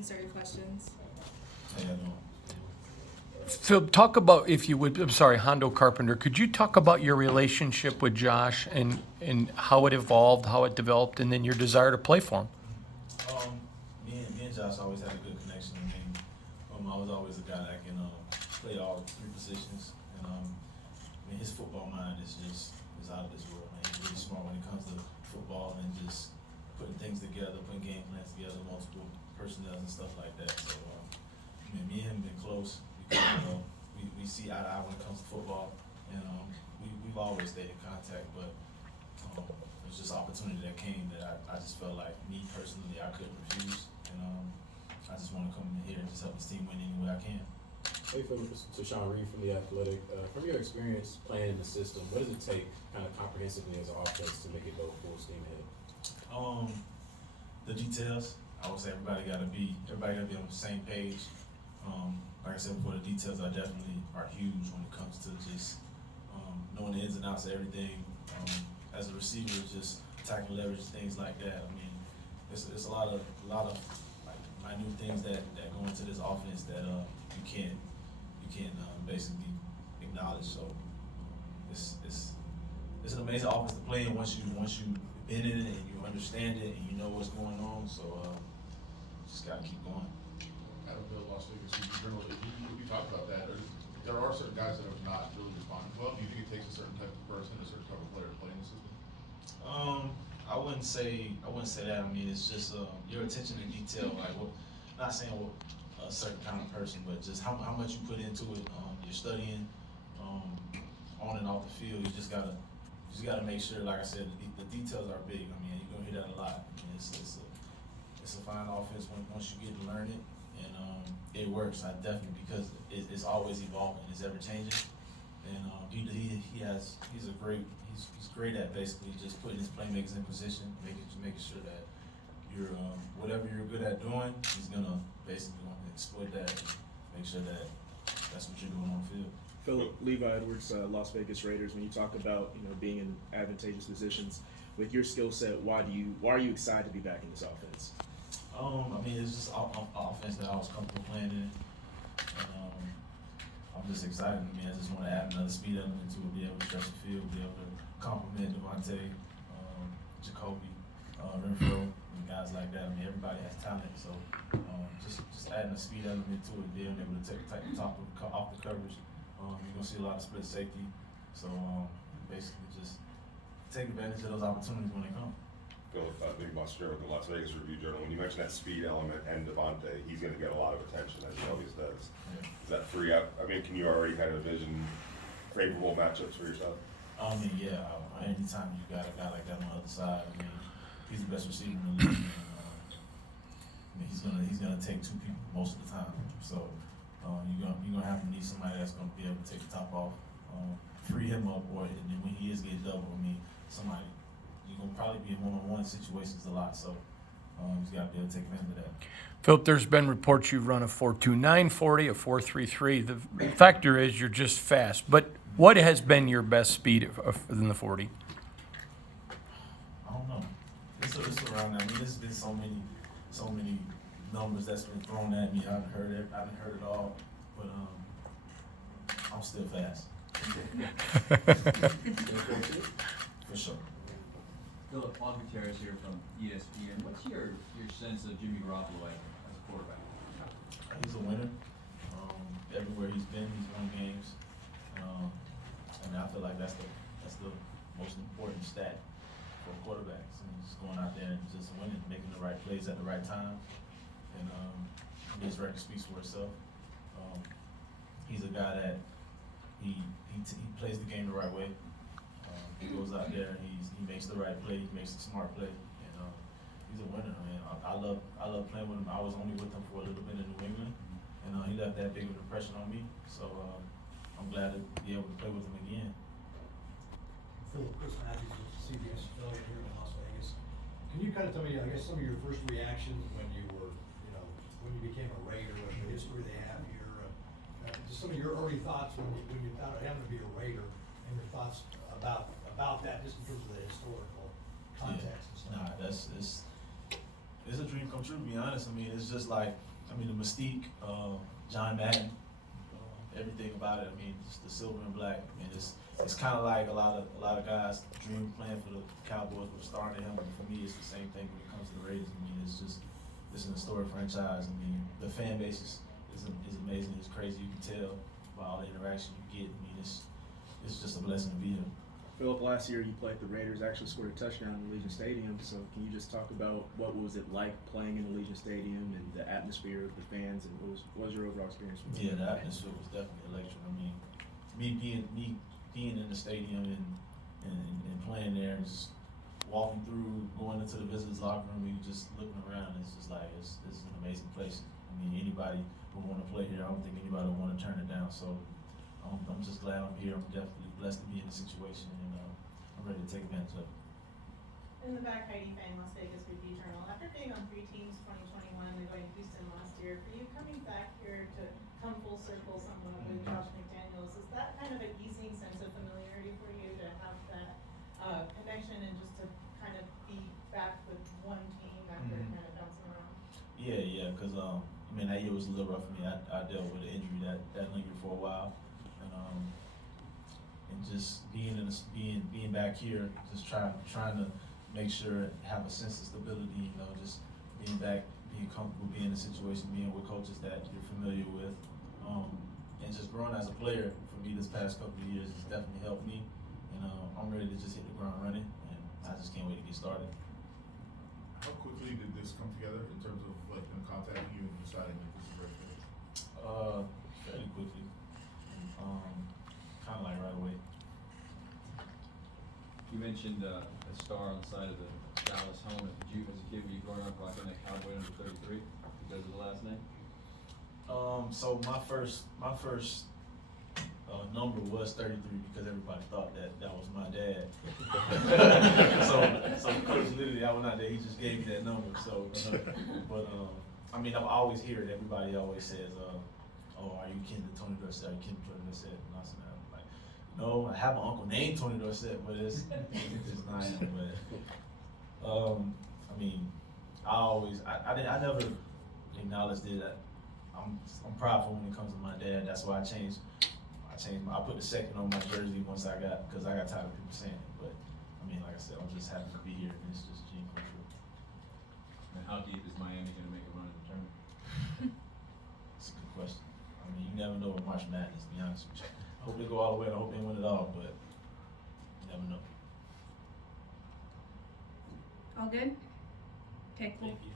answer your questions. How y'all doing? Phil, talk about, if you would, I'm sorry, Hondo Carpenter, could you talk about your relationship with Josh and how it evolved, how it developed, and then your desire to play for him? Me and Josh always had a good connection. I mean, I was always a guy that can play all three positions, and I mean, his football mind is out of this world. Man. He's really smart when it comes to football and just putting things together, putting game plans together, multiple personnel and stuff like that. So, I mean, me and him have been close because we see eye to eye when it comes to football, and we've always stayed in contact. But it was just an opportunity that came that I just felt like me personally I couldn't refuse, and I just want to come in here and just help this team win any way I can. Hey Phillip, to Sean Reed from The Athletic. From your experience playing in the system, what does it take kind of comprehensively as an offense to make it go full steam ahead? The details. I would say everybody gotta be on the same page. Like I said before, the details are definitely huge when it comes to just knowing the ins and outs of everything. As a receiver, just tackle leverage, things like that. I mean, it's a lot of like minute things that go into this offense that you can't basically acknowledge. So it's an amazing offense to play in once you've been in it and you understand it and you know what's going on. So just gotta keep going. Adam Bill, Las Vegas Review Journal. You talked about that. There are certain guys that have not really responded well. Do you think it takes a certain type of person, a certain type of player to play in the system? I wouldn't say that. I mean, it's just your attention to detail. Like, not saying a certain kind of person, but just how much you put into it. You're studying on and off the field. You just gotta make sure. Like I said, the details are big. I mean, you're gonna hear that a lot. I mean, it's a fine offense once you get to learn it, and it works. I definitely because it's always evolving. It's ever changing, and he's great at basically just putting his playmakers in position, making sure that you're whatever you're good at doing, he's gonna basically want to exploit that, and make sure that that's what you're doing on the field. Phillip, Levi Edwards, Las Vegas Raiders. When you talk about being in advantageous positions with your skill set, why are you excited to be back in this offense? I mean, it's just offense that I was comfortable playing in. And, I'm just excited. I mean, I just want to add another speed element to it, be able to stretch the field, be able to compliment Devontae, Jacoby, Renfro, and guys like that. I mean, everybody has talent, so just adding a speed element to it, being able to take the top off the coverage. You're gonna see a lot of split safety, so basically just take advantage of those opportunities when they come. Phillip, Big Boss Joe with the Las Vegas Review Journal. When you mentioned that speed element and Devontae, he's going to get a lot of attention, as he always does. Yeah. Does that free up? I mean, can you already kind of envision favorable matchups for yourself? I mean, yeah. Anytime you got a guy like that on the other side, I mean, he's the best receiver in the league. And, I mean, he's gonna take two people most of the time. So you're gonna have to need somebody that's gonna be able to take the top off, free him up, and then when he is getting double, I mean, somebody. You're going to probably be in one-on-one situations a lot, so you've got to be able to take advantage of that. Phillip, there's been reports you've run a 4.29 40, a 4.33. The factor is you're just fast. But what has been your best speed in the 40? I don't know. It's around that. I mean, there's been so many numbers that's been thrown at me. I haven't heard it all, but I'm still fast. For sure. Phillip, Paul Gutierrez here from ESPN. What's your sense of Jimmy Garoppolo as a quarterback? He's a winner. Everywhere he's been, he's won games. And I feel like that's the most important stat for quarterbacks. And just going out there and just winning, making the right plays at the right time. And his record speaks for itself. He's a guy that he plays the game the right way. He goes out there, he makes the right play, he makes the smart play, and he's a winner. I mean, I love playing with him. I was only with him for a little bit in New England, and he left that big of an impression on me. So I'm glad to be able to play with him again. Phillip, Chris Matthews with CBS affiliate here in Las Vegas. Can you kind of tell me, I guess, some of your first reactions when you were, when you became a Raider, and the history they have here, just some of your early thoughts when you thought of having to be a Raider, and your thoughts about that, just in terms of the historical context and stuff. Nah, it's a dream come true, to be honest. I mean, it's just like I mean, the mystique, John Madden, everything about it. I mean, just the silver and black. I mean, it's kind of like a lot of guys dream playing for the Cowboys with starting him. But for me, it's the same thing when it comes to the Raiders. I mean, it's an historic franchise. I mean, the fan base is amazing. It's crazy. You can tell by all the interaction you get. I mean, it's just a blessing to be here. Phillip, last year you played the Raiders, actually scored a touchdown in Allegiant Stadium. So can you just talk about what was it like playing in Allegiant Stadium and the atmosphere of the fans, and what was your overall experience with Yeah, it? the atmosphere was definitely electric. I mean, me being in the stadium and playing there, and just walking through, going into the visitors' locker room, you just looking around. It's just like this is an amazing place. I mean, anybody would want to play here. I don't think anybody would want to turn it down. So I'm just glad I'm here. I'm definitely blessed to be in the situation, and I'm ready to take advantage of it. In the back, Heidi Fang, Las Vegas Review Journal. After being on 3 teams 2021 and going to Houston last year, for you coming back here to come full circle somewhat with Josh McDaniels, is that kind of an easing sense of familiarity for you to have that connection and just to kind of be back with one team after Mhm. kind of bouncing around? Yeah, because I mean that year was a little rough for me. I dealt with an injury that lingered for a while, and just being back here, just trying to make sure have a sense of stability. Just being back, being comfortable, being in a situation, being with coaches that you're familiar with, and just growing as a player. For me, this past couple of years has definitely helped me, and I'm ready to just hit the ground running, and I just can't wait to get started. How quickly did this come together in terms of like them contacting you and deciding like this is right there? Fairly quickly, kind of like right away. You mentioned a star on the side of the Dallas helmet. Did you, as a kid, were you growing up rocking that Cowboy number 33 because of the last name? So my first number was 33 because everybody thought that was my dad. so Coach literally, I went out there, he just gave me that number. So, but I mean, I always hear it. Everybody always says, "Oh, are you kin to Tony Dorsett? Are you kin to Tony Dorsett?" And I said, I'm like, "No, I have an uncle named Tony Dorsett, but it's not him." But I mean, I never acknowledged it. I'm prideful when it comes to my dad. That's why I put the second on my jersey because I got tired of people saying it. But I mean, like I said, I'm just happy to be here, and it's just dream come true. And how deep is Miami going to make a run in the tournament? It's a good question. I mean, you never know with March Madness, to be honest with you. I hope they go all the way, and I hope they win it all, but you never know. All good? Okay, cool. Thank you.